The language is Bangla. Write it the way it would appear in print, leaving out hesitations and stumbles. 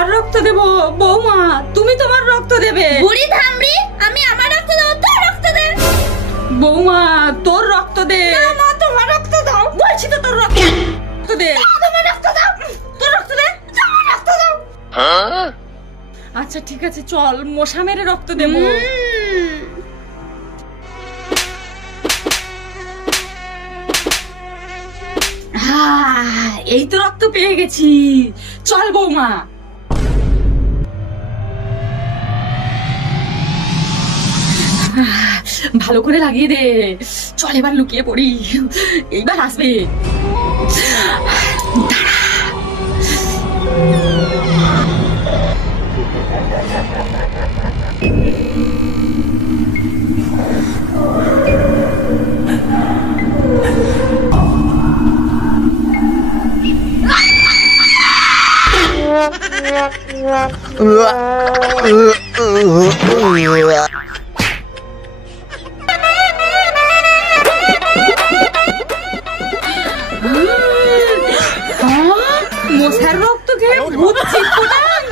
কার রক্ত দেব? বৌমা, তুমি তোমার রক্ত দেবে। বুড়ি ধামড়ি, আমি আমার রক্ত দাও, তোর রক্ত দে। বৌমা, তোর রক্ত দে। না, তোমার রক্ত দাও। বলছি তো তোর রক্ত দে। তোমার রক্ত দাও, তোর রক্ত দে। তোমার রক্ত দাও। আচ্ছা ঠিক আছে, চল মশা মেরে রক্ত দেব। এই তো রক্ত পেয়ে গেছি। চল বৌমা। ভালো করে লাগিয়ে দে। চল এবার লুকিয়ে পড়ি, এইবার আসবে। মশার রক্ত খেয়ে ভূত চিৎকার